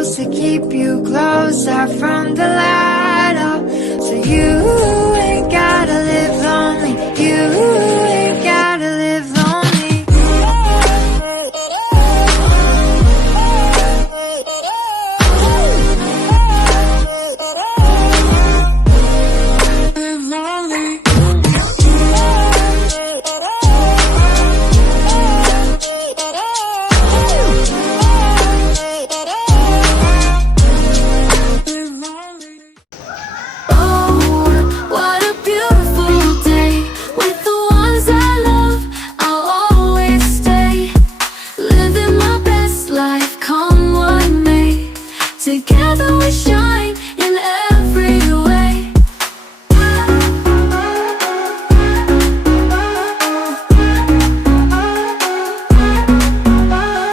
supposed to keep you closer from the light up. So you ain't gotta live lonely. You ain't gotta live lonely. Live lonely. What a beautiful day with the ones I love. I'll always stay living my best life, come what may. Together we shine in every way.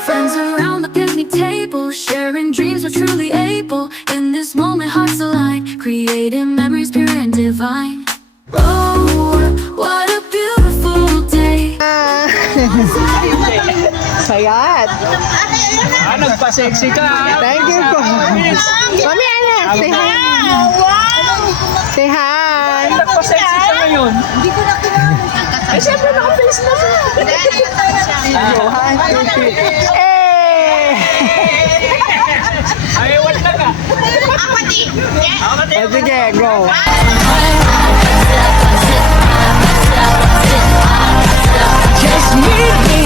Friends around the picnic table, sharing dreams, we're truly able. In this moment, hearts align, creating memories pure and divine. Oh, what a beautiful day. Sayat. Nagpa-sexy ka. Thank you po. Mami, Ana, say hi. Say hi. Nagpa-sexy ka ngayon. Ay, siyempre naka-face na siya. Ay, wala ka. Sige, go. Just meet me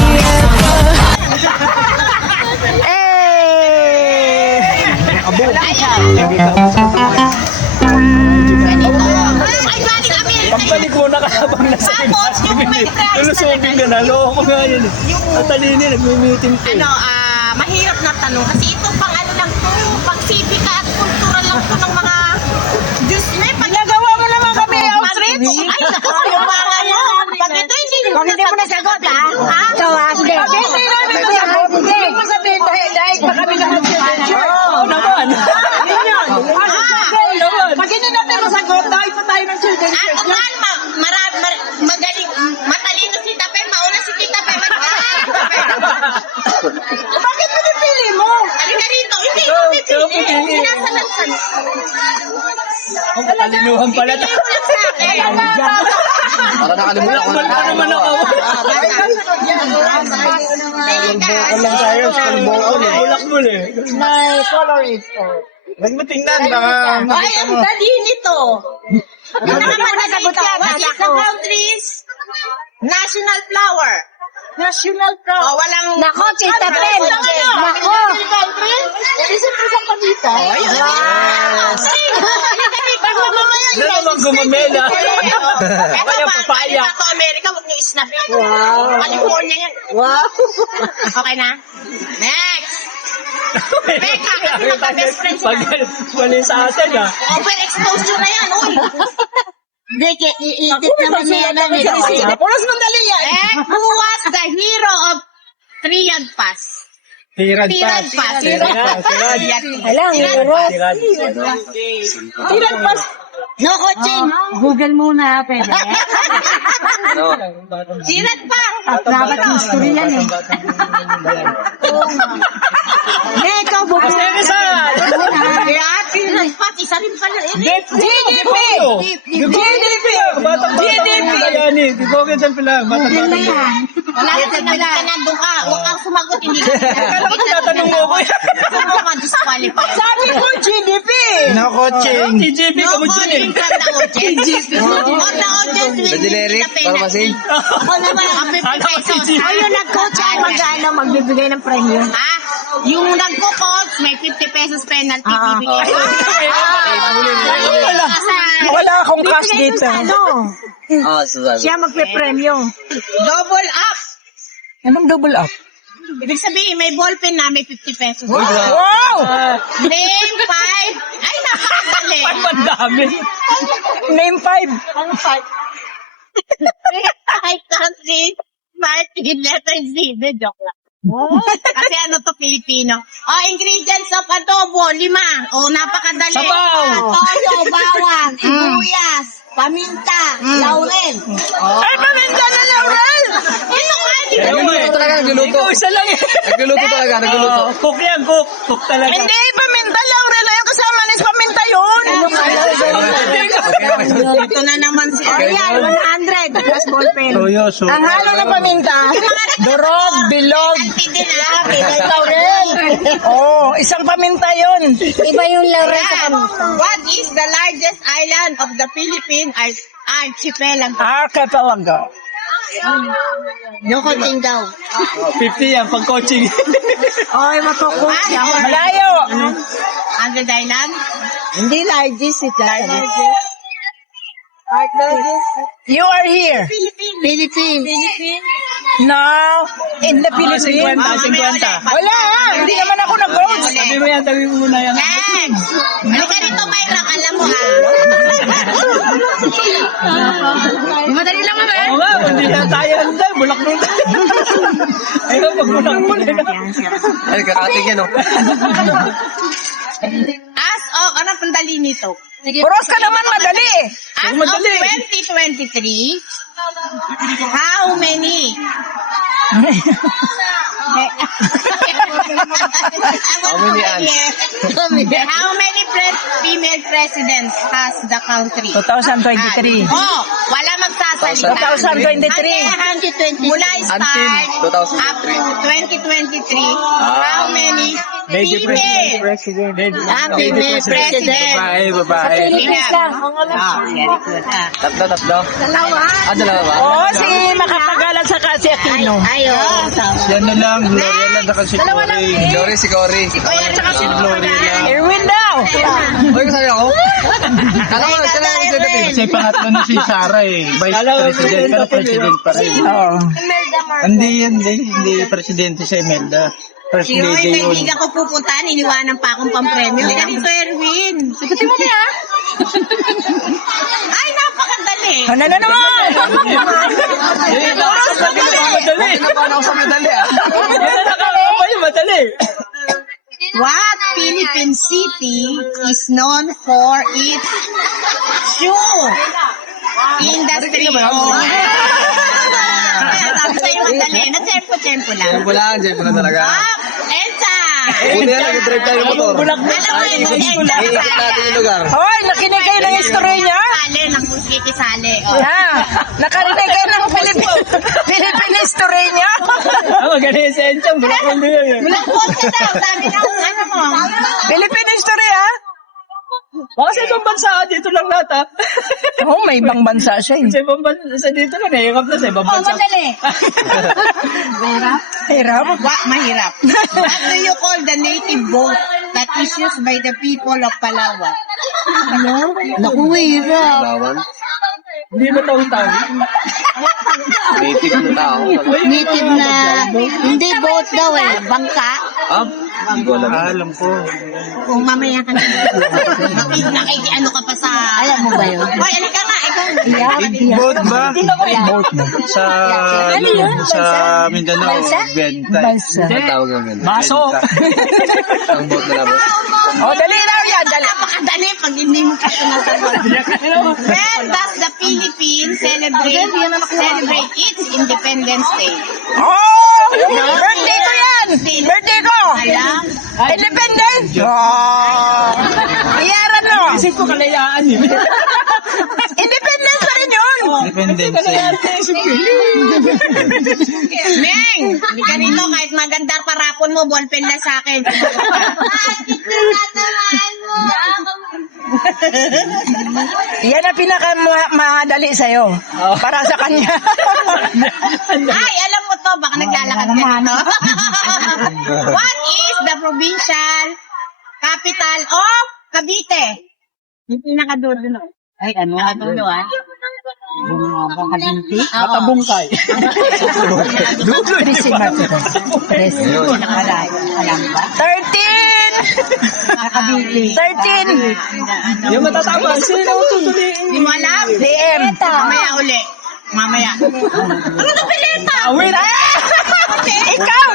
Pagbalik mo nakakabang na sa lulusubin ka na. Loko nga yun. At talini, nagmi-meeting ko. Mahirap na tanong kasi ito pang ano lang to, pang sipika at kultural lang to ng mga Diyos na, pagagawa mo naman kami outreach. Ay, naku, yung mga yan. Pag ito hindi mo nasagot, ha? Sige. Pag hindi namin nasagot, hindi mo sabihin dahil pa kami na-adventure. Oo naman. Pag hindi natin masagot, dahil pa tayo ng children's church. Magaling, matalino si Tapay, mauna si Tita Pay. Bakit pinipili mo? Halika rito, hindi mo pinipili. Sinasalansan. Ang katalinuhan pala. Para nakalimutan ko na. Wala naman ako. Lang tayo, Bulak mo eh. My colorist. Huwag mo tingnan, baka Ay, ang dali nito. Nakapanagot yan. Sa countries, national flower. National Pro. O, walang... Nako, Tita Pen. Nako. Isip ko sa pamita. Ano naman gumamela? Kaya papaya. Ito, Amerika, huwag niyo isnap yun. California yan. Wow. Okay na? Next! Becca, kasi magka-best friends Pag na. mali sa atin ah. Overexposure na yan, uy. Deke, iikit naman niya namin. Pulos mandali yan. Who was the hero of Triad Pass? tirad Tirad pa. Pass. Alang, Eros. Tirad Pass. No coaching. Google muna, pwede. Tirad pa. Dapat history yan eh. Ikaw, bukas. Tirad Pass. Isa rin pala. GDP! GDP! Batang GDP! Bayani. Di ko kayo dyan pala. Batang Yan na yan. Wala ka nandun ka. Huwag kang sumagot. Hindi ka. Kala ko tinatanong mo ko. Ano ka disqualify? Sabi ko GDP. No coaching. TGP ka mo dyan eh. From the audience. From the audience will be the penalty. Ako naman ang 50 pesos. Ayun, nag-coach ay mag-ano, magbibigay ng premyo. Ha? Yung nagko-coach, may 50 pesos penalty. Bibigyan. Wala akong cash dito. Ah, Susan. Siya magpe-premyo. Double up. Anong double up? Ibig sabihin, may ballpen na, may 50 pesos. Wow! Name 5. Ay, napakadali. Ang dami. Name 5. Ano 5? 5 countries, Martin, letter Z. Joke lang. Kasi ano to, Filipino. Ingredients of adobo, 5. Napakadali. Sabaw. Toyo, bawang, sibuyas, paminta, laurel. Ay, paminta na laurel! Ito kahit Nagluluto talaga, nagluluto. Ikaw isa lang eh. Nagluluto talaga, nagluluto. Cook yan, cook. Cook talaga. Hindi, paminta, Laurel. Yung kasama nis paminta yun. Ito na naman si Ariel, 100. Plus ballpen. Toyo, Ang halo ng paminta, durog, bilog. Laurel. Oh, isang paminta yun. Iba yung Laurel sa kami. What is the largest island of the Philippine archipelago? Archipelago. Yokoting daw. 50 yan, pag coaching. Oy, matukoy siya. Malayo. 100 island? Hindi largest ito. You are here. Philippines. No, in the Philippines. 50. Wala, hindi naman ako nag-coach. Sabi mo yan, sabi mo muna yan. Next! Halika rito, Mayra. Alam mo Madali lang naman. Oo nga, hindi na tayo handa. Bulak nun tayo. Ayun, pag bulak mo na. Ay, kakating yan, oh. Ano pandali nito? Puros ka naman madali eh. As Madali. of 2023, how many? How many ants? How many female presidents has the country? 2023. Oh, wala magsasalita. 2023. Mula start Until 2023. up to 2023, how many female? President. Female president. Babae. Tatlo. Dalawa. Dalawa ba? Oo, si Makapagalan sa kasi Aquino. Ayo. Yan na lang, Gloria lang na kasi Cory. Si Cory. Si Gloria lang. Erwin daw. Uy, kasali ako? Kala ko, kasi pangatlo na si Sarah eh. Vice President, pero President pa rin. Oo. Hindi Presidente si Imelda. First Si Roy, lady yun. kaibigan ko pupuntahan, iniwanan pa akong pampremyo. Ganito, Erwin. Sagutin mo niya. Ay, napakadali. Ano na naman? Madali. Paano ako sa medali ah? Yan na nakakapay, madali. What Philippine city is known for its shoe industry? Oh. Sabi sa'yo madali. Na-tempo-tempo lang. Diyan ko na talaga. Elsa! Buti yan, nag-drive tayo ng motor. Bulak mo. Alam mo yun, Elsa. Iikot natin yung lugar. Hoy, nakinig kayo ng history niya? Sali, nagmusikisali. Oh. Ha? Nakarinig kayo ng Philippine history niya? Magaling yung sensyang. Bulak mo din. Walang poste daw. Sabi na, ano mo? Philippine history, ha? Baka sa ibang bansa, dito lang lahat ha. Oo, may ibang bansa siya eh. Sa ibang bansa, dito lang, nahihirap na sa ibang Oh, bansa. madali. Hirap. Mahirap. What do you call the native boat that is used by the people of Palawan? Ano? Naku, hirap. Lawan. Hindi ba taon-taon? Native na tao. Native na, hindi boat daw eh, bangka. Hindi ko alam. Alam ko. Kung mamaya ka na. Nakikiano ka pa sa... Alam mo ba yun? Hoy, alika nga, ikaw. Boat ba? Boat na. Sa Mindanao, benta. Ang tawag namin. Baso. Ang boat na boat. Oh, dali lang yan. Dali. Napakadali pag hindi mo kasi nasagot. When does the Philippines celebrate its Independence Day? Oh! Birthday ko yan! Birthday ko! Alam? Independent! Oh! Iyaran mo! Isip ko kalayaan eh. Independent pa rin yun! Independence Day. Meng! Hindi ka rito kahit maganda parapon mo, ballpen na sa akin. Yan ang pinaka-madali sa'yo. Para sa kanya. Ay, alam mo to, baka naglalakad ka dito. What is the provincial capital of Cavite? Yung pinakadulo, no? Ay, ano? Pinakadulo, ah. Matabungkay. Dulo di ba? Alam ba? 13! Yung matatama, sino ang tutuliin? Hindi mo alam? DM! Mamaya uli. Mamaya. Ano na pileta? Awin! Ikaw!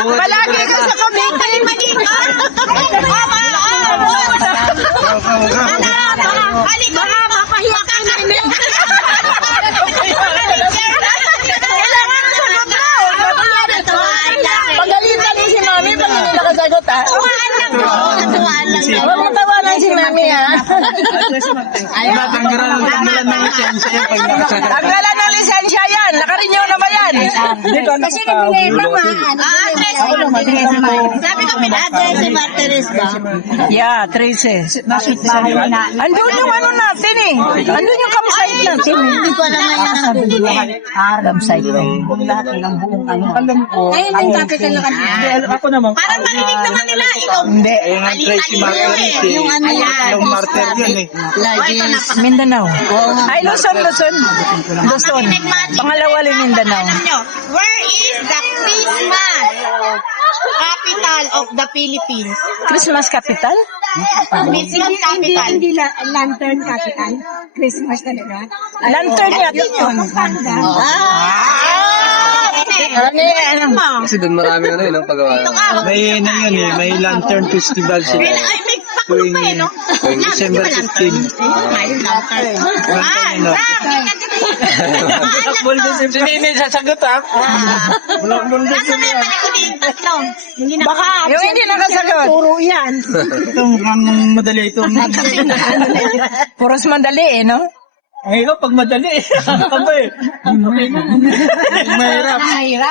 Palagi ka sa committee! Mali ka? Baka mapahiya ka na. Kailangan sunod na! Natuwaan lang po. Natuwaan lang. Huwag mo tawanan si Mami, ha? Matanggalan ng lisensya yan pag nakasakit. Tanggalan ng lisensya yan. Nakarenew na ba yan? Kasi nabinenta mo. Sabi ko, pinag-address si Martires ba? Yeah, 13. Andun yung ano natin eh. Andun yung campsite natin. Hindi ko alam na yan. Campsite. Ayun yung capital na kanina. Ako naman. Parang marinig naman nila. Ikaw, Hindi. Ayun ang Tracy Margaret eh. Yung ano yan. Yung martyr yun eh. Mindanao. Ay, Luzon. Luzon. Pangalawa rin Mindanao. Alam nyo, where is the Christmas capital of the Philippines? Christmas capital? Christmas capital. Lantern capital. Christmas talaga. Lantern natin yun. Kasi doon marami ano yun ang pagawa. May ano yun eh, may lantern festival sila. Ay, may pakulo pa eh, no? Tuwing December 15. May lantern. Si Nini sasagot ha? Nasa may palikod yung tatlo. Baka yung hindi nakasagot. Puro yan. Ito mukhang madali ito. Puros madali eh, no? Ay, ikaw, pag madali. Abay. Mahirap.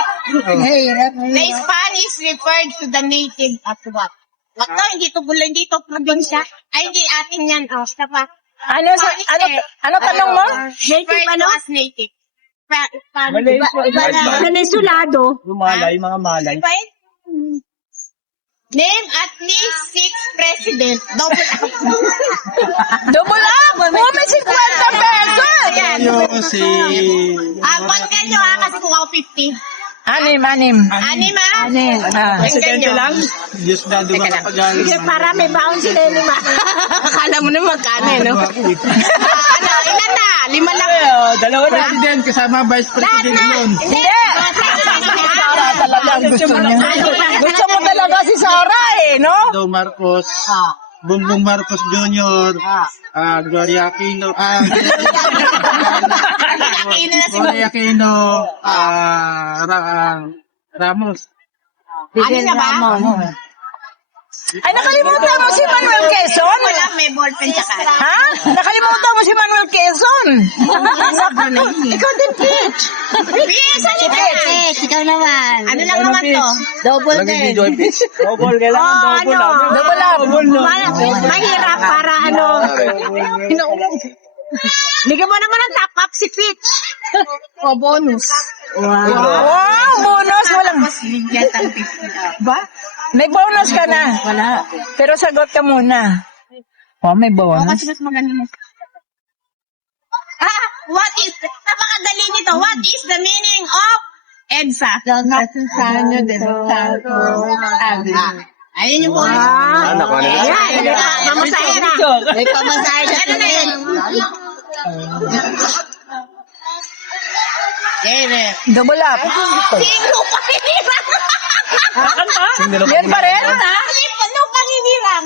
The Spanish referred to the native as what? What to? Hindi to bula, hindi to probinsya. Ay, hindi atin yan. Oh, siya pa. Ano tanong mo? Referred to as native. Malay po. Venezuelado. Yung malay, mga malay. Iba yun? Name at least 6 president. Double Double up! Oh, may 50 pesos! Ayan. Yung si... Banggan nyo kasi kung ako 50. Anim. Anim ah? Presidente lang? Diyos na di makapagaling. Sige, para may baon si Lenny Ma. Akala mo na magkano, eh, no? Ilan na? 5 lang. Dalawa na. President kasama vice president yun. Hindi. Sara talaga gusto niya. Gusto mo talaga si Sara, eh, no? Do Marcos. Bongbong Marcos Jr. Gloria Aquino. Gloria Aquino. Ramos. Ano na ba? Ay, nakalimutan mo si Manuel Quezon? Wala, may ballpen sa kara. Ha? Nakalimutan mo si Manuel Quezon? Ikaw din, Peach. Yes, ano na? Ikaw naman. Ano lang naman to? Double din. Double, kailangan double lang. Double up. Mahirap para ano. Bigyan mo naman ng top up si Peach. O bonus. Wow, bonus. Walang... Ba? May bonus ka na. Wala. Pero sagot ka muna. Oh, may bonus. What is, napakadali nito. What is the meaning of EDSA? Ayun yung bonus. Yan, mamasahe na. May pamasahe na. Ano na yun? Double up. Sino paninirang? Yan pa rin? Sino paninirang?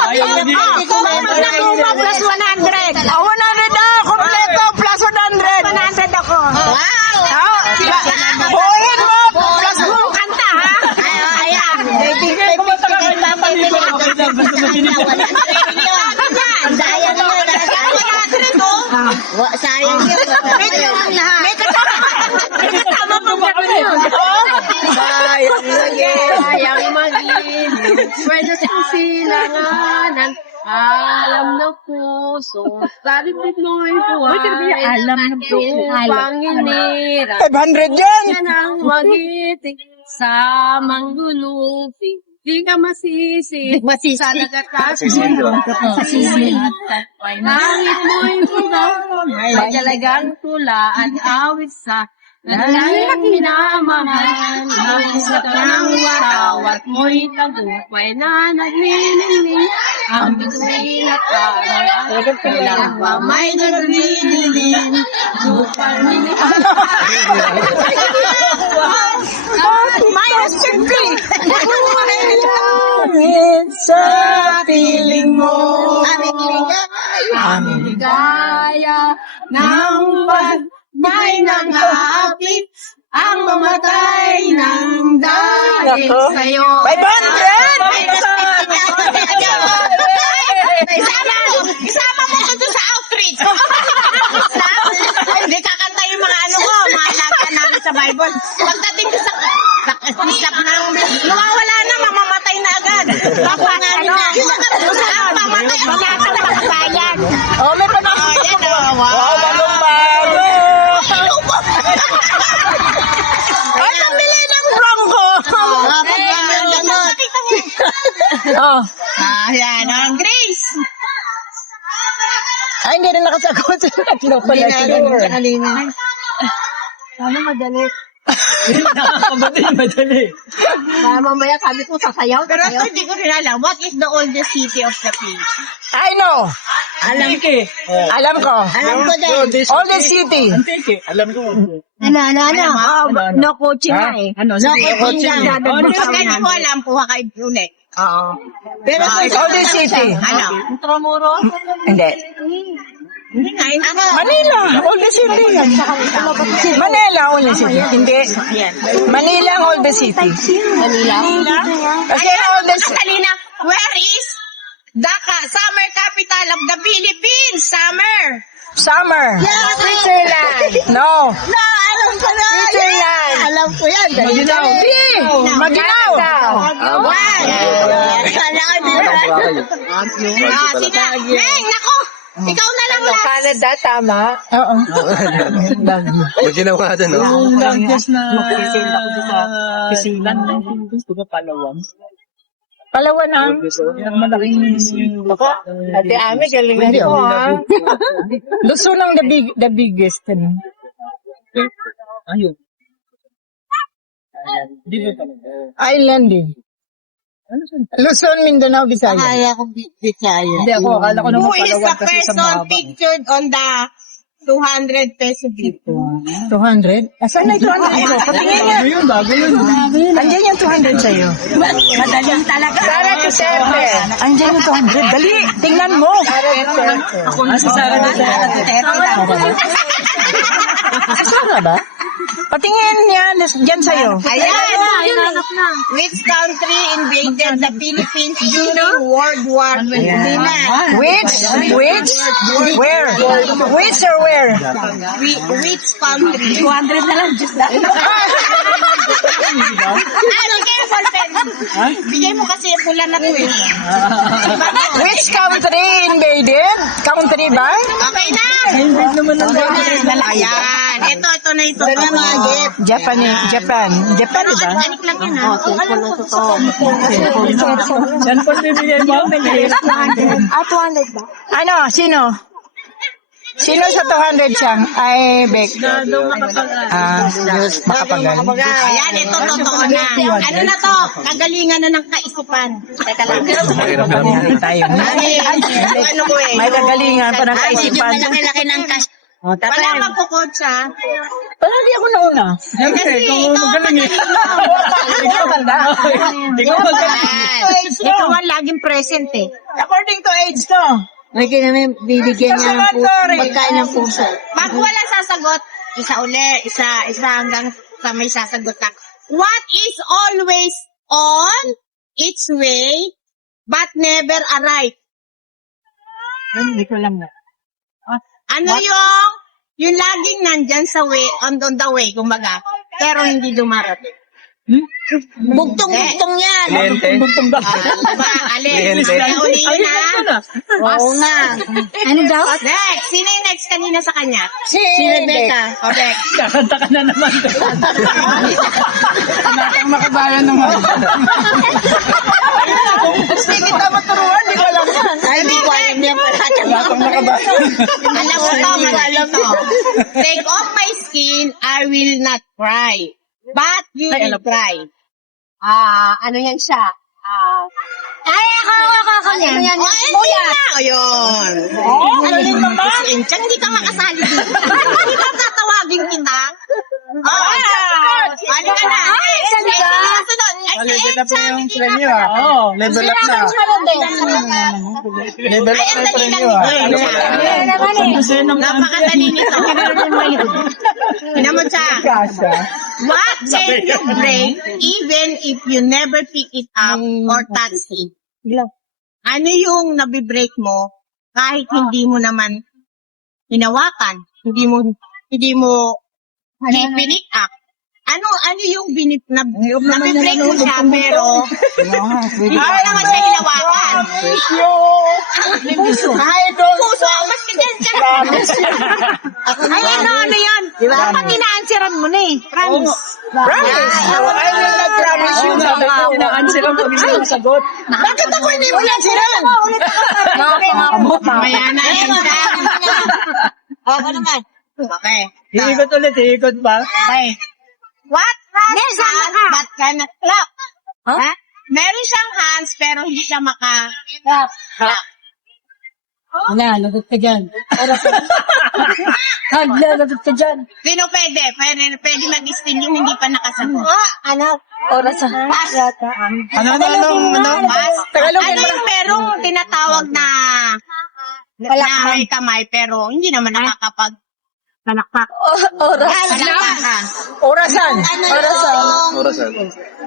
Ay, hindi. Nakuha plus 100. 100 na. Kompleto. Plus 100. 100 ako. Wow! Buuhin mo. Plus Puro kanta, ha? Ayan. Kumanta ka kay Papa Nilo. Gusto mo sinita. Sayang yun. Sayang yun. May kasama pa ba yun? Sayang mag-ibig. Pwede sa silanganan. Alam na puso. Sabi mo'y buhay. Alam na puso. Panginira. 500 yan. Yan ang magiting sa manggulupi. Di ka masisi. Sa nagatas. Masisi. Langit mo'y budaw. May talagang tula at awit sa naglalang minamahal. Ang sa tanang warawat mo'y tagumpay na naglililing. Ang bituin at araw. Kailang pa may naglililing. Lupang nilihan. Minus 50. Sa piling mo. Aming ligaya ng pag may nangapit ang mamatay ng dahil Nako. sa'yo. 500! Isama mo ko doon sa outreach. Hindi kakanta yung mga ano ko, mga laga namin sa Bible. Pagdating ko sa stop na, nawawala na, mamamatay na agad. Baka nga na, mamatay ang lahat ng makabayan. Oh, may panahon. Oh, yan o. Wow, bagong-bago. Ay, nabili ng bronco. Oh. Yan, ang Grace. Ay, hindi rin nakasagot. Tatlo pala siguro. Ano madali? Madali. Mamaya sabi ko sasayaw. Pero ito hindi ko rin alam. What is the oldest city of the Philippines? I know. Antike. Alam ko. Alam ko din. Oldest city. Antike. Alam ko. No coaching nga eh. Ano? No, coaching. Pag hindi ko alam, kuha kayo ulit. Oo. Pero Oldest city. Ano? Hindi. Hindi nga. Manila. Oldest city yan. Manila, oldest city. Hindi. Manila ang oldest city. Manila. Kasi ang oldest... Kalina, where is the summer capital of the Philippines? Summer. Summer. Switzerland. No. No, alam ko na. Switzerland. Alam ko yan. Maginaw. Maginaw. Awan. Sana ka di ba? Sige. Neng, nako. Ikaw na lang last. Canada, tama. Oo. Maginawa ka no? Yung longest na kisilan ng Philippines, di ba Palawan? Palawan ang... Yung malaking Ate Ami, galingan ko ha. Luzon ang the biggest. Ano? Ayun. Di ba talaga? Island eh. Luzon, Mindanao, Visayas. Kaya ko Bisaya. Hindi ako, akala ko naman Who is the Palawan kasi sa person mahaba. pictured on the 200 peso bill? 200? Asan na yung 200? Patingin niya. Bago yun. Andiyan yung 200 sa'yo. Madaling talaga. Sarah Duterte. Andiyan yung 200. Dali, tingnan mo. Ako na si Sarah Duterte. Sarah ba? Patingin niya, dyan sa'yo. Ayan. Which country invaded the Philippines during World War II? Hindi na. Which? Where? Which or where? Which country? 200 na lang, just that. Bigay mo, ballpen. Bigay mo kasi pula na to eh. Which country invaded? Country ba? Okay na. Invade naman ng Ayan. Ito na ito. Japan, Japan, di ba? Anik lang yun ha. Saan pa bibigay mo? 200 ba? Ano, sino? Sino sa 200 siyang? Ay, Bek. Makapagal. Ayan, ito totoo na. Ano na to? Kagalingan na ng kaisipan. Teka lang. Tayo. Ano ko eh. May kagalingan pa ng kaisipan. Medyo malaki-laki ng cash. Wala magkukotsa. Palagi ako nauna. Kasi ikaw ang magaling. Ikaw magaling. Ikaw ang laging present eh. According to age to. May namin bibigyan niya ng pagkain ng puso. Pag wala sasagot, isa uli, isa hanggang sa may sasagot lang. What is always on its way but never arrive? Hindi ko alam na. Ano yung laging nandyan sa way, on the way, kumbaga, pero hindi dumarating. Bugtong-bugtong yan. Bugtong ba? Diba, Alex? Ulihin na. Oo na. Ano daw? Next. Sino yung next kanina sa kanya? Si Rebecca. Correct. Kakanta ka na naman. Natang makabayan naman. Gusto kita maturuan, di ko alam yan. Ay, hindi ko alam yan pala. Natang makabayan. Alam mo to, alam to. Take off my skin, I will not cry. But you will cry. Ano yan siya? Ay, ako yan. Ano yan? Kuya! Ayun. Ano din naman? Hindi ka makasali dito. Hindi ba tatawagin kita? Ano ka na? Level up na yung premyo ah. Oo, level up na. Level up na yung premyo ah. Napakadali nito. Pinamot siya. What can you break even if you never pick it up or touch it? Ano yung nabibreak mo kahit hindi mo naman hinawakan, hindi mo pinick up? Ano yung nabibreak mo siya pero hindi mo naman siya hinawakan? Puso ang mas ganyan ka. Ay, ano yan? Dapat ina-answeran mo na eh. Promise. Promise. I will not promise you. Sabi ko, ina-answer ang pag-ibig ng sagot. Bakit ako hindi mo yan-answeran? Mamaya na yan siya. Ako naman. Okay. Iikot ulit, iikot pa. Okay. What has hands but cannot clap? Ha? Meron siyang hands pero hindi siya maka-clap. Wala, lagot ka dyan. Hagla, lagot ka dyan. Sino pwede? Pwede mag-steal yung hindi pa nakasagot. Anak, oras sa Pass. Ano? Pass. Tagalogin Ano yung merong tinatawag na may kamay pero hindi naman nakakapag palakpak. palakpakan. Orasan. Orasan.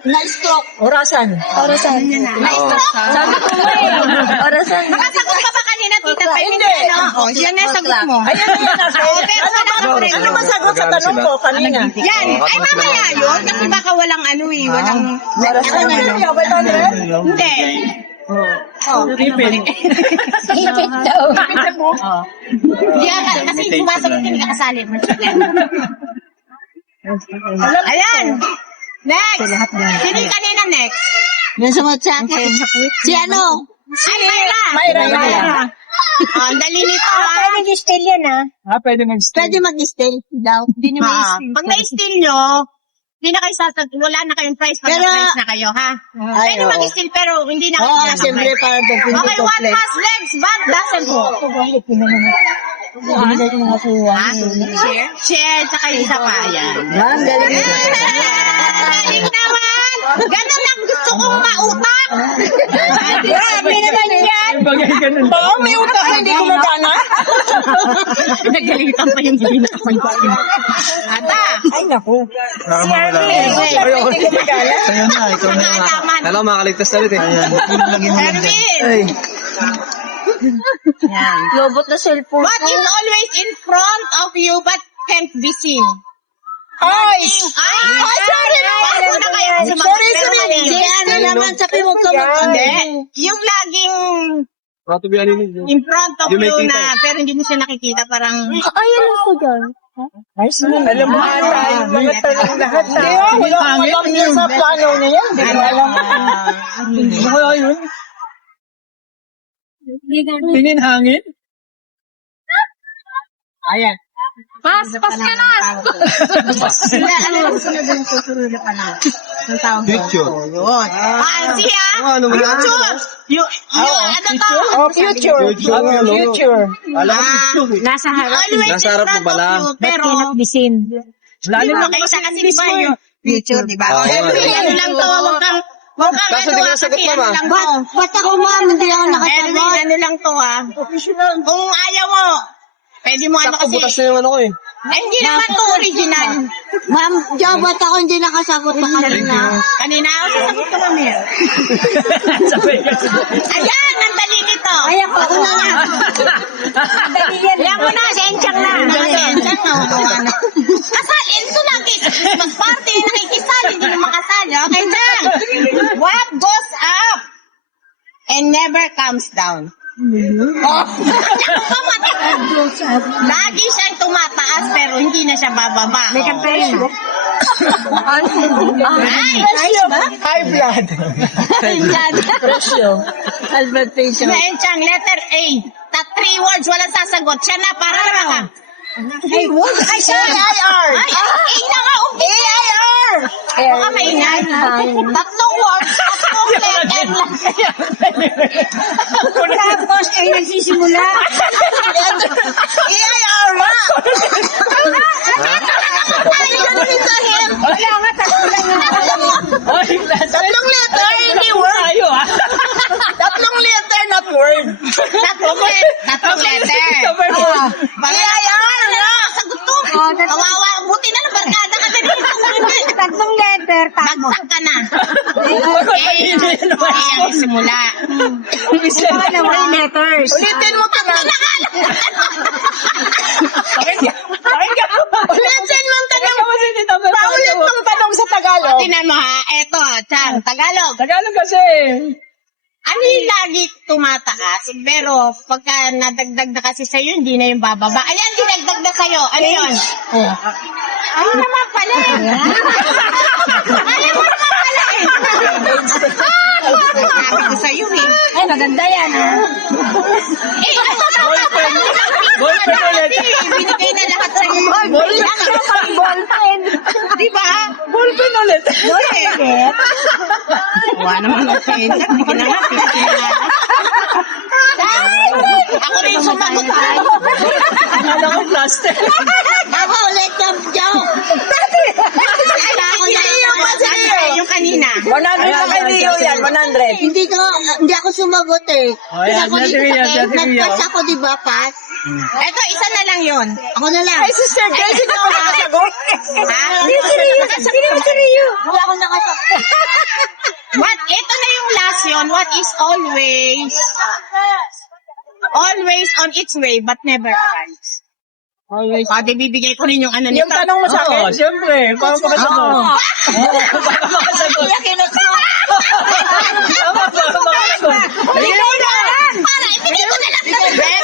Na-stroke. Orasan. Na-stroke. Sabi ko mo eh. Orasan. Nakasagot ka ba kanina, Tita Pay? Hindi. O, yan na yung sagot mo. Ayan na yan. Pero wala Ano masagot sa tanong ko kanina? Yan. Ay, mamaya yun. Kasi baka walang ano eh. Walang... Orasan. Hindi. Ipit daw. Hindi ata. Kasi sumasagot hindi ka kasali. Ayan. Next. Sino yung kanina next? Yung sumunod sa akin. Si ano? Ay, Mayra. Mayra. Ang dali nito ha. Pwede mag-steal yan ah. Pwede mag-steal. Pwede mag-steal daw. Hindi niyo mag-steal. Pag na-steal nyo, hindi na kayo sasagot. Wala na kayong prize. Pag Pero- na-prize na kayo, ha? Pwede mag-steal pero hindi na kayo Oo, sasagot. siyempre para doon. Okay, what has legs but doesn't walk? Ha? Chair, tsaka yung isa pa. Yan. Galing naman! Ganun lang gusto kong mautak! Grabe naman yan! Bagay ganun. Oo, may utak na hindi gumagana. Nagalitan pa yung hindi nakapagpapin. Ata! Ay, naku. Ayoko. Sa'yo na, ikaw na. Nakalaman. Alam, makaligtas na ulit eh. Erwin! Lobot na cellphone. What is always in front of you but can't be seen? Eyes. Ay, sorry naman! Ako na kayo sumagot. Sorry. Si ano naman, sabi mo ka Hindi. Yung laging Rato biyan ninyo. in front of Yung may you kita na, pero hindi mo siya nakikita, parang... Ay, ano ko dyan? Alam mo ata, yung mga tanong lahat. Hindi, wala niya sa plano niya yan. Hindi ko alam. Ano kaya yun? Tingin hangin? Ayan. Pas ka na. Sila, ano yung sunod yung susunod na panahon? Ang tawag doon? Picture. Yun. Siya? Ano mo yan? Future! Ano to? Oh, future. Future. Alam ko. Nasa harap. Always Nasa harap in mo front pala. of you, pero... bisin. Hindi mo makita kasi di ba yung future, di ba? Oo. Erwin, ano lang to, wag kang Kaso di ko nasagot, kasi mama. ano lang to. Ba't ako ma'am, hindi ako Erwin, nakasagot? ano lang to Kung ayaw mo, pwede mo ano Sakto, kasi. butas na yung ano ko eh. Hindi naman to original. Ma'am, Joe, ba't ako hindi nakasagot na kanina? Kanina ako sasagot ko mamaya. Sabay kasi. Ayan, ang dali nito. Ay, ako na lang. Ayan mo na, senchang na. Senchang na. Kasalin ko lang. Mag-party, nakikisali, hindi mo makasali. Okay, Chang. What goes up and never comes down? Lagi siyang tumataas pero hindi na siya bababa. May kampanya. Ay! High blood. Presyo. Senchang, letter A. 3 words, walang sasagot. Siya na, para na ka. Ay, what? Ay, AIR. Ay, A na nga, AIR. Baka maingay. 3 words, 3 letter lang. Tapos ay nagsisimula. AIR nga. Kaya nga, tatlo lang yung alam mo. Ay, Tatlong letter, hindi word. tayo ah. Tatlong letter, not word. Tatlong letter. AIR nga. Sagot to. Kawawa. Buti na ng barkada ka din. Ayan, simula. letters. Ulitin mo tanong. Ulitin mo tanong. Paulit mong tanong sa Tagalog. Tinan mo ha, eto, Chang, Tagalog. Tagalog kasi. Ano yung lagi tumataas, pero pagka nadagdag na kasi sa'yo, hindi na yung bababa. Ayan, dinagdag na sa'yo. Ano yun? Ano naman pala eh. Alam mo naman pala eh. Sabi ko sa'yo eh. Ay, maganda yan, ha? Eh, Ballpen ulit. binigay na lahat sa'yo. Ballpen. Diba? Ballpen ulit. Wala naman ang pen. Sige na nga, ako rin sumagot ha. Akala ko plastic. Ako ulit yung joke. Akala ko yung kanina. 100 na kay Rio yan, 100. Hindi ako sumagot eh. Ayan, Nag-pass ako, di ba, pass? Eto, isa na lang yun. Ako na lang. Ay, Sister Grace, hindi ko nakasagot. Ha? Si Rio. Wala akong nakasagot. What? Ito na yung last yun. What is always on its way but never arrives. Always. Pwede bibigay ko rin yung ano nito. Yung tanong mo sa Oo, akin. siyempre. Paano makasagot? Paano makasagot? Para, ibigay ko na lang.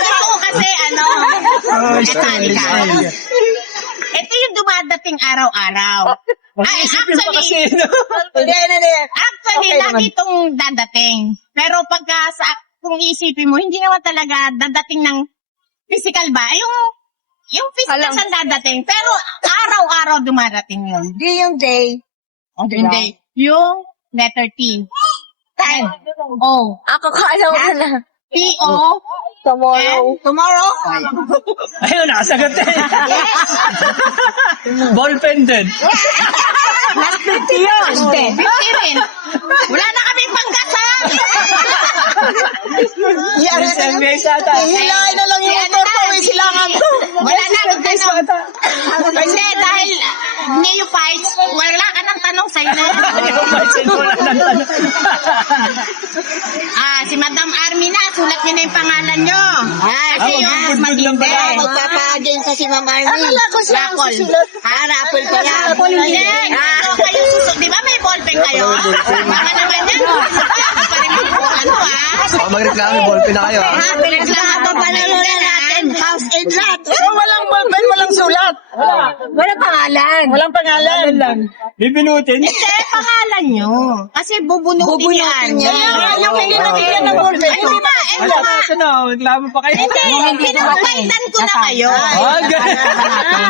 Gusto ko kasi ano. Ito yung dumadating araw-araw. Ay, Isipin mo kasi, actually, no? actually, Okay lagi itong dadating. Pero pagka kung isipin mo, hindi naman talaga dadating ng physical ba? Yung physical sa dadating. Pero araw-araw dumarating yun. Di yung day. Hindi. Yung letter T. Time. O. Ako kaya ko na. T-O. Tomorrow. Ayun, nakasagot eh. Ballpen din. Last 50 yun. 50 rin. Wala na kami panggasal. SMS ata. Hilahin na lang yung motor ko, may silangan ko. Wala na akong tanong. Kasi dahil neophytes, wala ka ng tanong sa'yo na. Si Madam Armina, sulat niyo na yung pangalan niyo. Kasi yung mas magbudbud lang matindi. pala. Magpapa-again sa si Ma'am Army. Akala ko siya ang Rapol. susulat. Rapol pa lang. Hindi. Kayo susunod. Di ba may ballpen kayo? Baka naman yan. Pa rin ano Magreklamo, ballpen na kayo. Pinaglaban pa na natin. House and lot. So, walang ballpen, walang sulat. Walang pangalan. Walang pangalan. Bibinutin. Hindi, pangalan nyo. Kasi bubunutin yan. Yung hindi nabigyan ng ballpen. Ay, di ba? Eh, Wala, ito na. Reklamo pa kayo. hindi. Pinapakaitan ko na kayo.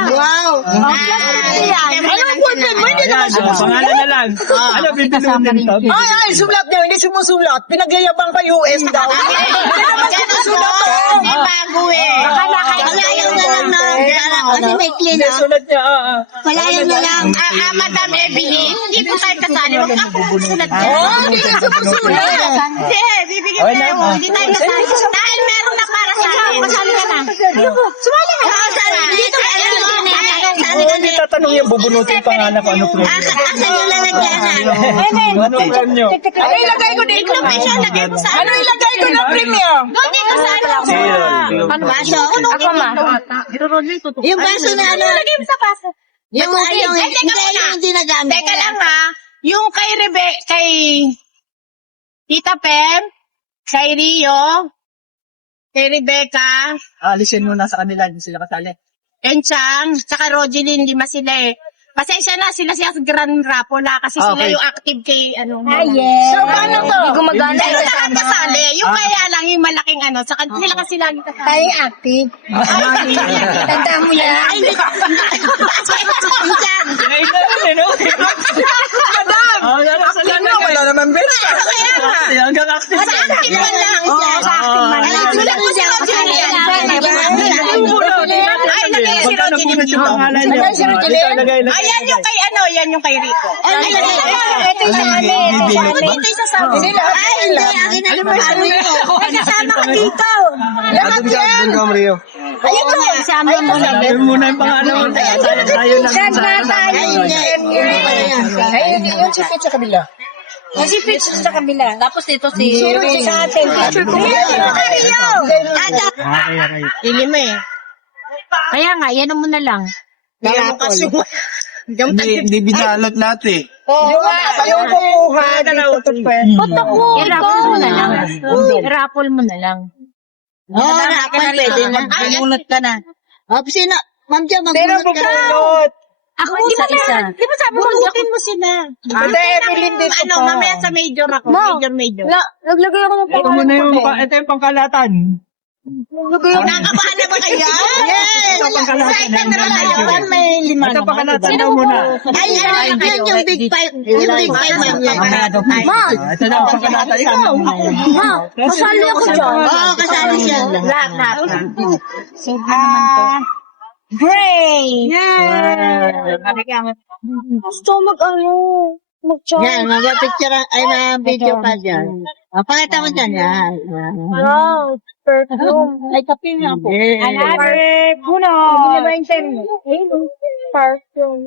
Wow. Anong ballpen mo? Hindi naman Ayan, sumusulat. pangalan na lang. Ano, bibinutin to? Ay, sulat niyo. Hindi sumusulat. Pinagyayabang pa US daw. Hindi naman sumusulat to. Hindi bago eh. Palayaw na lang na. Kasi may clean Hindi, up. sulat niya. Palayaw na lang. Madam Evelyn, hindi po tayo kasali. Huwag ka po sulat dyan. Hindi ka sumusulat. Hindi, bibigyan tayo. Hindi tayo kasali. Dahil meron na para sa akin. Kasali ka na. Sumali ka na. Dito ka alam mo na. Kasali ka Hindi tatanong yung bubunutin pangalan ko. Ano problem? Asan yung lalagyanan? Ano problem nyo? Ano ilagay ko dito? Ikaw pa siya, lagay mo sa Ano ilagay ko ng premium? Doon dito sa ano. Baso. Ako ma. Yung baso na ano. Lagay mo sa paso. Yung Ay, teka hindi muna. yung ginagamit. Teka lang ha. Yung kay Tita Pem, kay Rio, kay Rebecca, Alisin mo na sa kanila. Hindi sila kasali. Enchang, tsaka Rogeline, lima sila eh. Pasensya na sila siya sa Grand Rapola kasi sila Okay. yung active kay ano. yes. So, paano to? Hindi gumagana. Pero lahat kasali. Yung kaya lang yung malaking ano. Saka sila kasi lagi kasali. Tayo active. Tandaan mo yan. Ay, hindi. Kailan, no? Madam! Sa Ano, wala naman best. Kaya nga. Hanggang active Sa active man lang. Ay, sulat mo si Rogeline. Ay, lagay si Rogeline. yung pangalan nyo? Lagay si Rogeline? Lagay. Ayan yung kay ano, yan yung kay Rico. Ay, ito yung sa amin. Ito yung sa Hindi lahat. Ay, hindi. Akin na yung pamalo ko. Ay, kasama ka dito. Lahat yan. Rio. Ayun ko. Kasama mo na. Sabi mo muna yung pangalan mo. Tayo lang. Saan na tayo? Ay, yung chipit sa kabila. Kasi picture sa kabila. Tapos dito si... Sino sa atin? Picture ko Pili mo eh. Kaya nga, yan mo na lang. Hindi binalot lahat eh. Yung kumuha. Ba't ako? I-raffle mo na lang. I-raffle mo na lang. Oo, pwede na. Mamunot ka na. Sino? Ma'am Jam, Pero mamunot ka na. bubulot. Ako isa-isa. Di ba sabi mo, bunutin mo sila. Hindi, Evelyn dito Ano, pa. mamaya sa major ako. Major. Naglagay ako ng Ito muna yung, ito yung pangkalatan. Nakabahan na ba kayo? Yes! Excited na lang kayo. May lima Ito naman. pangkalatan na muna. Ay, yun yung big five. Yung big five man yan. Ito na ang pangkalatan. Ikaw. Kasali ako dyan. Oo, kasali siya. Lahat. Gray! Gusto mag-chat. Yan, mag-picture, ay ma-video ka dyan. Pakita mo dyan, yan. Wow, perfume. Ay, kape nga po. Puno! Hindi na ba yung termo? Perfume.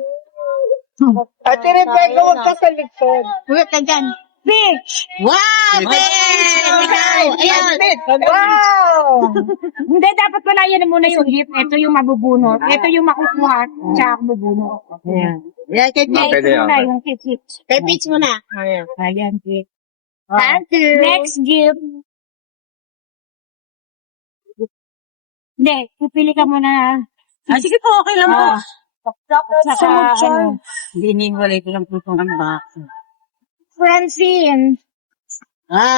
Ate Rebecca, huwag ka sa likod. Huwag ka dyan. Peach! Wow! Bitch! Ikaw! Ayan! Wow! Hindi, dapat wala yan muna yung gift. Ito yung mabubunot. Ito yung makukuha. Tsaka bubunot. Yan, kay Peach. Pwede Ito na yung gift. Kay Peach muna. Ayan, gift. Thank you. Next gift. Hindi, pipili ka muna. Sige po, okay lang po. Saka, ano, Dinigwalay ko lang po itong ang baka. Francine.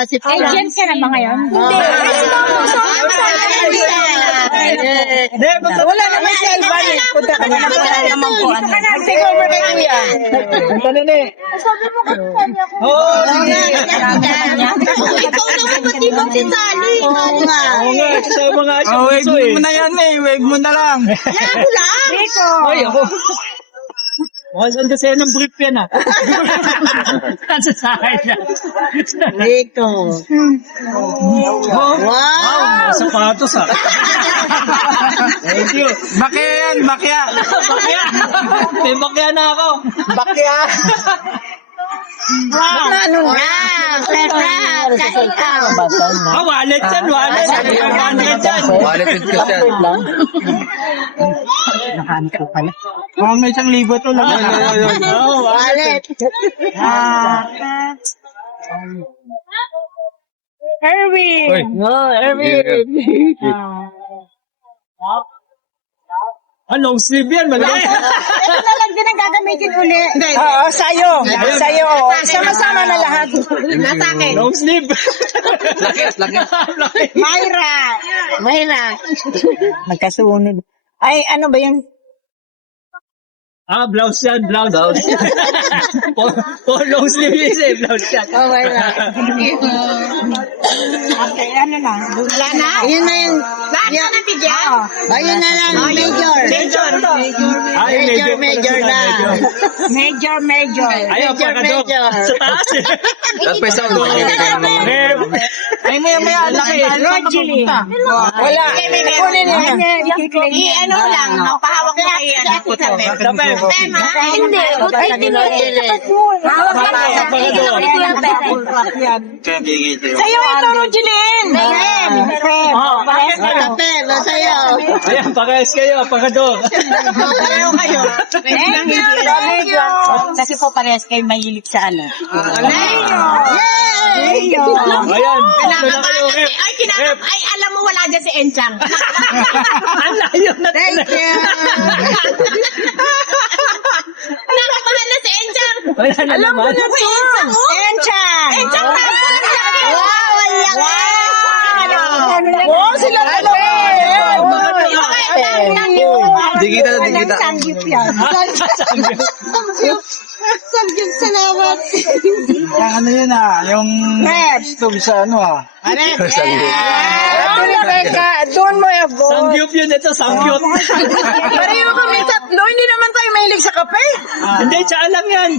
Si Ay, dyan ka na ba ngayon? Hindi. Wala naman si Alvani. Punta ka na. Wala naman po. Sige, over kay Kuya. Ito na na eh. Sabi mo kasi sali ako. Oo, sige. Ikaw naman, ba't di ba si Sally? Oo nga. Oo nga, ito yung mga Wave asyong mo eh. na yan eh. Wave mo na lang. Ako lang. Rico. Ay, ako. Ang dasaya ng brief yan ah. Nasa sa akin na. Rico. Wow! Wow. Sapatos ah. Thank you. Bakya yan, bakya. Bakya! May bakya na ako. Bakya. Wow. Wow. Sarap. Kain ka. Wallet yan, wallet. 100 yan. Wallet with ka yan. Mukhang may 1,000 to lang. Oh, Wallet. Erwin. long sleeve yan, malaki. Ito na lang din ang gagamitin uli. Oo, sa'yo. Sa'yo. Sama-sama na lahat. Nasa akin. Long sleeve. Laki. Mayra. Magkasunod. Ay, ano ba yan? Blouse yan, blouse. Long sleeve yun eh, blouse yan. Oh, Mayra. Okay, ano na? Wala na? Yun na yung... Lahat na nabigyan? Ayun na lang, major. Ay, Major na. Major. Ayaw, pakadok. Major. Sa taas eh. Tapos pa isang Ay, maya, laki. Rogelyn. Wala. Kunin niya. I-ano lang, napahawak mo kay ano ko to. Tape. Tema. Hindi. Ay, hawak ka na. Inulit ko yung pera. Sa'yo ito, Rogelyn. Kape, sa'yo. Ayan, pakayas kayo, pakadok. Pareho kayo. Kasi po parehas kayo mahilig sa ano. Yay! Ayan. Kinakabahan kasi, ay, alam mo wala dyan si Enchang. Ang layo na Thank you. Kinakabahan na si Enchang. Wala na naman. Enchang. Enchang na. Wow, ang laki. Oh, sila dalawa. Digita. Sanggip yan. Sanggip, salamat. Ano yun yung stove sa ano ah. Rebecca, doon mo yung Samgyup yun, ito samgyup. Pareho kami tatlo. Hindi naman tayo mahilig sa kape. Hindi, tsaa lang yan.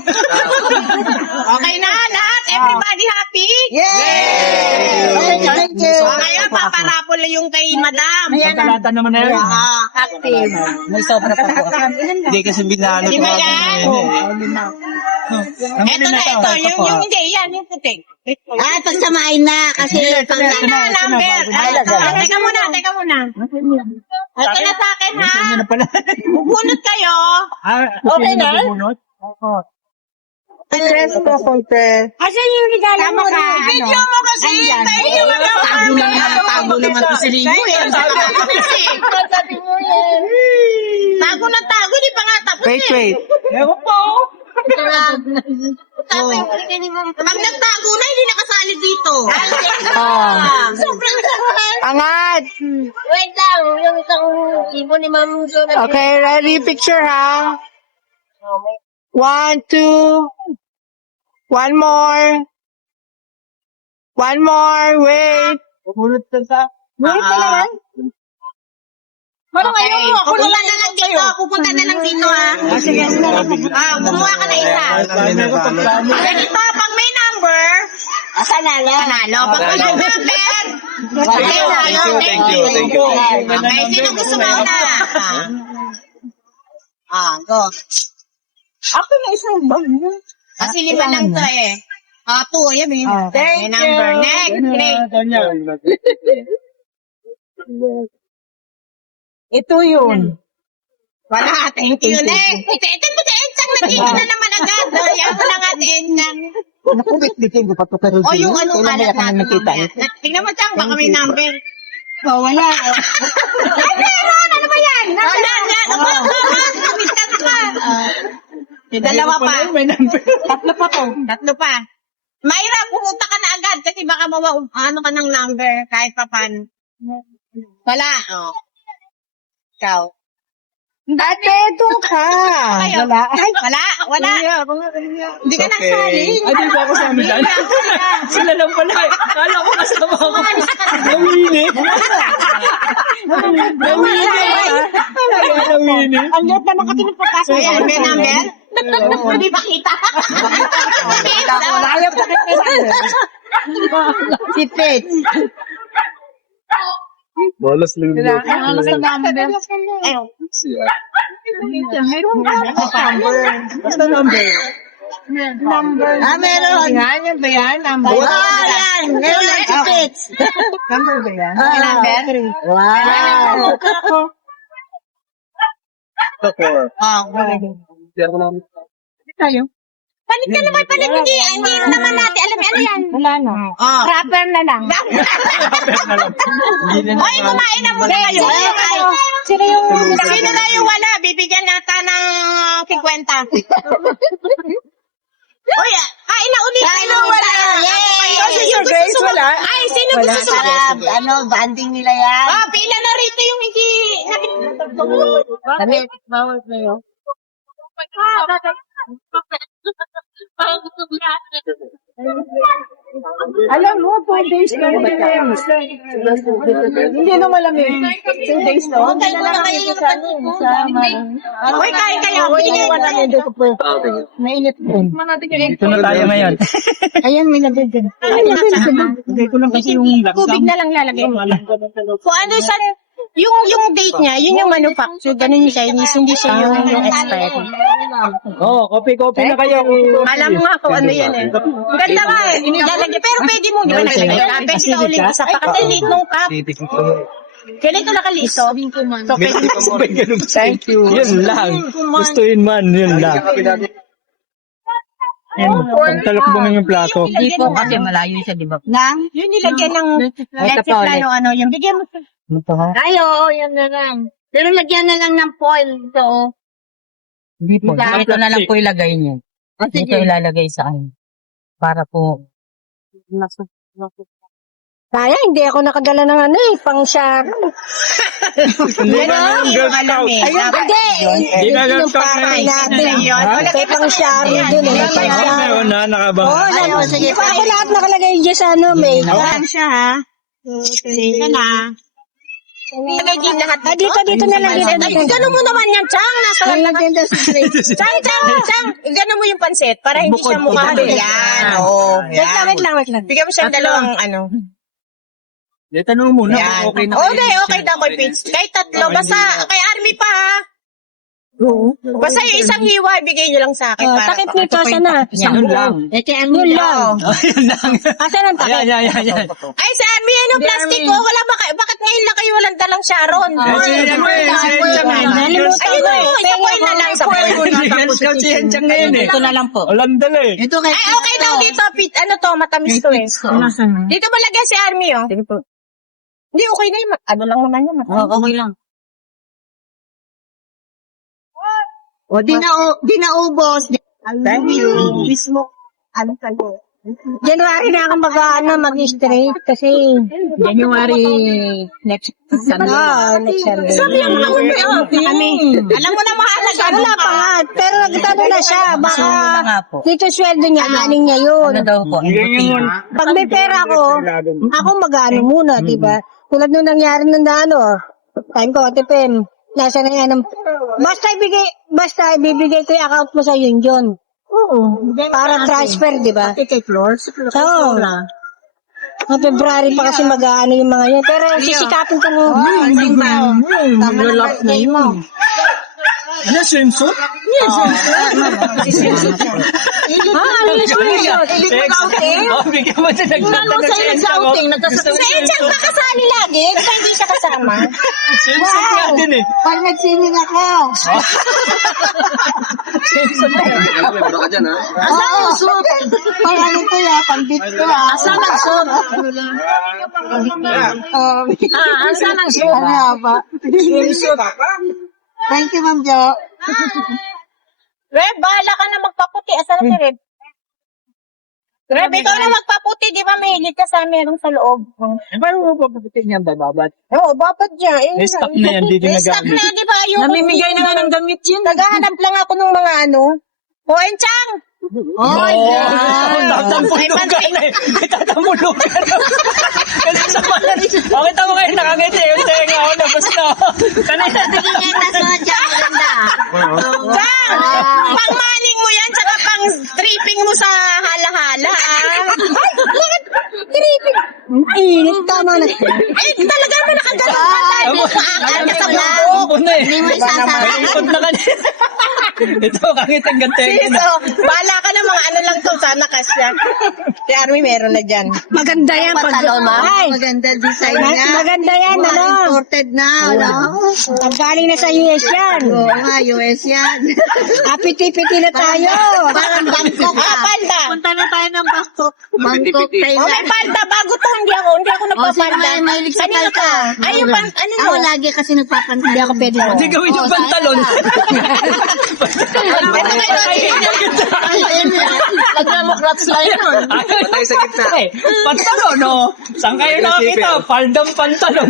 Okay na, lahat. Everybody happy? Yay! Thank you. Ngayon, nga, paparapol yung kay madam. Kalata naman na yun. Active. May sobra pa po. Hindi kasi binalo Di ko ba ako yan? ngayon eh. Ito na, ito. Yung hindi, yan, yung puti. Pagsamain na kasi pang Ito na, number. Teka muna. Ito na sa akin, ha? Bubunot kayo. Okay na? Asan yung regalo mo na? Video mo kasi. Tayo Tago naman ko si Rigo eh. Tago na tago, di pa nga tapos eh. Wait. Ewan po. Pag nagtago na, hindi nakasali dito. Sobrang Angat! Wait lang, yung isang ibon ni Ma'am Zona. Okay, ready? Picture, ha? 1, 2. One more. Wait. Wait ka naman. Okay, pupunta na lang dito, ha? Gumawa ka na isa. Ganito, pag may number, panalo. Pag wala number, Thank you. Okay, sino gusto mo na? Go. Ako na isang bag. Kasi 5 lang to eh. 2, yan eh. May number. Next. Ito yun. Wala, thank you. Next. Ito, nandito na naman agad. Yan mo na nga, Enchang. Naku, bitbitin ko pa ito pero O yung anong kalat natin mamaya. Tingnan mo, Chang, baka may number. wala. Ay, meron! Ano ba yan? Wala. Kamitan ka. Dalawa pa. May number. Tatlo pa. Mayra, pumunta ka na agad kasi baka ano ka ng number kahit pa pan. Wala. Oh. Ikaw. Ate, ito ka. Kayo. Wala. Hindi ka nagsali. Ay, di ba ako sa amin dyan? Sila lang pala. Kala ko kasama ako. Nawini. Nawini. Ang liit naman kasi ng pagkasa. Ayan, may number? Hindi pa kita. Ayaw pa kita. Si Pete. Bolos lang yun. Basta number. Meron. Yan ba yan? Number. Yan! Meron lang si Pete. Number ba yan? Number? Wow. Palit ka naman, hindi naman natin. Alam mo, ano yan? Wala na. Rapper na lang. Hoy, kumain na muna kayo. Sino na yung wala? Bibigyan nata ng 50. Uy, kain na ulit. Sino wala? Kasi yung guys, wala. Ay, sino gusto sumagot? Banding nila yan. Pila na rito yung hindi Kami, bawal na yun. Alam mo, 2 days na yun. Hindi na malamig. 2 days na. Tayo na kayo yung Uy, kain kayo. Mainit din. Dito na tayo ngayon. Ayan, may nagagad. Hindi ko lang kasi yung Tubig na lang lalagay mo. Kung ano sa yung date niya, yun yung manufacture, ganun yung Chinese, hindi siya yung expired. Oo, copy na kayo. Alam mo nga kung ano yan eh. Ganda nga eh. Lalagay, pero pwede mo, di ba naglagay ka? Pwede ka ulit isa pa. Kasi late nung cup. Ganito nakaliso. So, pwede. Thank you. Yun lang. Gustuin man, yun lang. Pagtalokbongin yung plato. Hindi po kasi malayo siya, di ba? Yun nilagyan ng let's ano, yung bigyan mo. Ay, oo, yan na lang. Pero lagyan na lang ng foil ito. Hindi po. Ito na lang po ilagay niyo. Ito ilalagay sa akin. Para po. Kaya, hindi ako nakadala ng pang share. Hindi na ng Girl Scout. Hindi na Girl Scout na yun. natin. Kaya pang share dun eh. Pang share. Ngayon na, nakabang. Sige, ako lahat nakalagay dyan sa may. Ayan siya ha. Sige ka na. Ilagay din lahat. Dito na lang. Gano'n mo naman yan, Chang. Nasa Chang. Gano'n mo yung pansit para hindi siya mukha. Yan, oo. Wait lang. Bigyan mo siya dalawang ano. Tanong muna Yan. kung okay na Okay daw kay Pitch. Kahit tatlo. Basta kay Army pa ha. Basta yung isang hiwa, ibigay nyo lang sa akin. para Takip nito, sana. Yun lang. Yun lang. Yun lang. Asan ang takip? Yan. Ay, sa Army, ano, plastic ko. Wala ba kayo? Bakit ngayon lang kayo walang dalang Sharon? Nalimutan ko eh. Isa po na lang sa Ito na lang po. Walang dala eh. Ito kay Ay, okay daw dito, Pete. Ano to, matamis to eh. Dito mo lagyan si Army, oh. Hindi, okay na yun. Ano lang naman yun. okay lang. O, di na ubos. Thank you. Mismo. Ano ka mo? January na ako mag-straight kasi January next next Sunday. Sabi mo na Alam mo na mahalaga. Wala pa nga, pero nagtanong na siya. Baka dito sweldo niya, aning niya yun. Pag may pera ako mag-ano muna, di ba? Tulad nung nangyari nung time ko, tipim. Nasa na yan. Basta ibibigay ko yung account mo sa yun. Oo. Para transfer, di ba? Kay Flores. Oo. Sa February pa kasi mag-ano yung mga yan. Pero sisikapin ko mo. Lalak na yun. Ano, swimsuit? Ano yung screenshot? Bigyan mo siya Sa Enchang ba kasali lagi? Di ba hindi siya kasama? Swimsuit nga din eh. Pag nagsining ako. Baka dyan, ha? Asan ang suit? Pag ano to ya, pandit ko ya. Asan ang suit? Asan ang suit? Ano ba? Swimsuit. Thank you, Ma'am Jo. Reb, bahala ka na magpaputi. Asan na si Reb? Reb, ikaw na magpaputi. Di ba mahilig ka sa merong sa loob? Paano mo papapitin yan, babad? Oo, babat dyan. May stock na yan, di din Stock nagamit. na, di ba? Ayoko. Namimigay na nga ng damit yun. Naghahanap lang ako ng mga ano. O, Enchang! Tatamulog ka na eh. Tatamulog ka na. Kasi sa palan. Kita mo kayo nakangiti. Yung tenga ako na basta. Kanina. Chang! Pang-maning mo yan, tsaka pang-stripping mo sa hala-hala. Init, tama na. Talaga naman nakagalang ka tayo. Paakal ka sa buhok. Tumbo na eh. May ikot na kanina. Ito, kangit ang ganteng. So, bahala ka na mga ano lang to. Sana kasya. Si Army meron na dyan. Maganda yan. Ay, Maganda design niya. maganda yan, ano? Imported na, ano? Nanggaling na sa US yan. Oo nga, US yan. Apiti-piti na tayo. Parang Bangkok Palda. Punta na tayo ng Bangkok. Bangkok, Oh, may Thailand. palda. Bago to, hindi ako nagpapalda. mahilig sa Kanino palda. ka? Ay, yung ano mo? Ako lagi kasi nagpapanta. Hindi ako pwede. Hindi gawin yung pantalon. Nagdemocrats tayo nun. Patay sa gitna. Pantalon, no? Saan kayo nakakita? Paldang pantalon.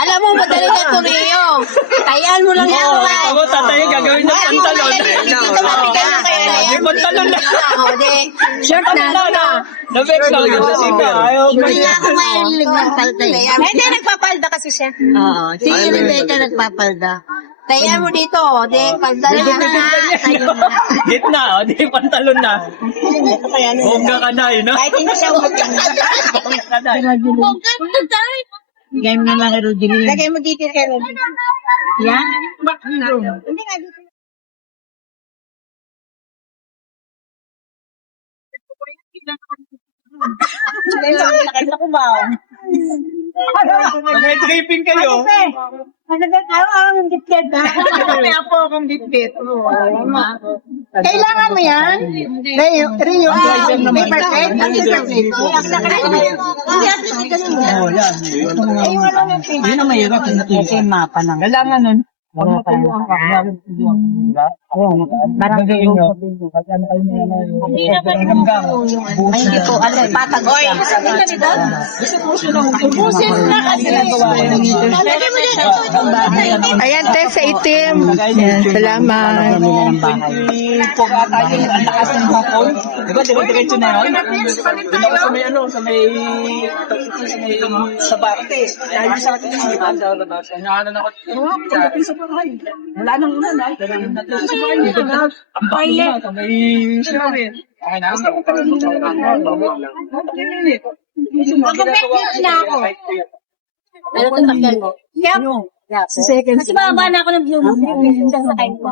Alam mo, madali na ito, Rio. Tayaan mo lang yan. Ako tatay gagawin ng pantalon. Di pantalon na. Shirt na. Nabek lang yun sa sika. Ayaw ko Hindi yun. ako mahilig magpalda. Hindi, nagpapalda kasi siya. Oo. Si Rebecca nagpapalda. Tayaan mo dito. Di, palda na. Gitna, o di pantalon na. Bongga ka na, yun, no? Kahit hindi siya Bongga ka na. Game na lang, Rudy. lagay mo dito kay Rudy. Yan? Hindi nga dito. Nakita ko ba? May tripping kayo. Ang gitgit. May apo akong bitbit. Kailangan mo yan? Rio, May percent? Yun ang mahirap. Kasi mapa lang. Kailangan nun. Parang gayon nyo. Ay, hindi po. Ano, patag. Oy, ubusin na kasi. Ayan, te, sa itim. Salamat. Kung tayo ang lakas ng hapon. Diba, diretso na yan? Doon ako sa may ano, sa may sa bakte. Dahil sa akin, nahanan ako. Wala nang ulan, ay. Ang bahay na, sa may sinabi. Okay na? Mag-update na ako. Ano itong takyan mo? Kasi baba na ako ng view mo. Sa kain ko.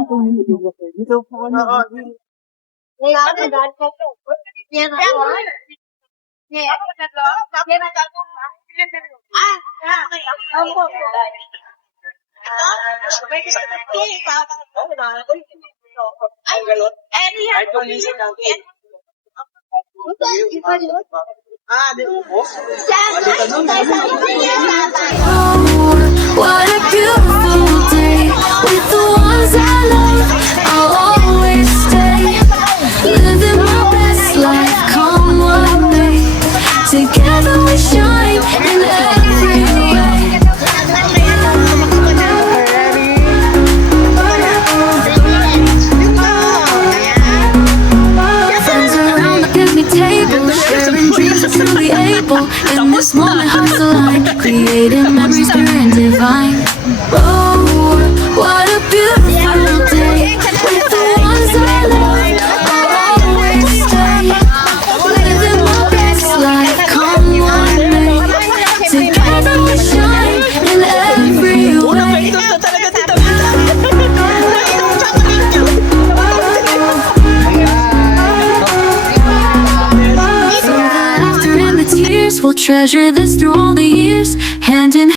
Oh, what a beautiful day with the ones I love. I'll always stay, living my best life, come what may. Together we shine in every way. Friends around that give me tables, sharing dreams are truly able. In this moment, hearts align, creating memories pure and divine. Oh, what a beautiful day with the ones I love. I'll always stay, living my best life, come what may. Together we shine in every way. So that after in the tears, we'll treasure this through all the years, hand in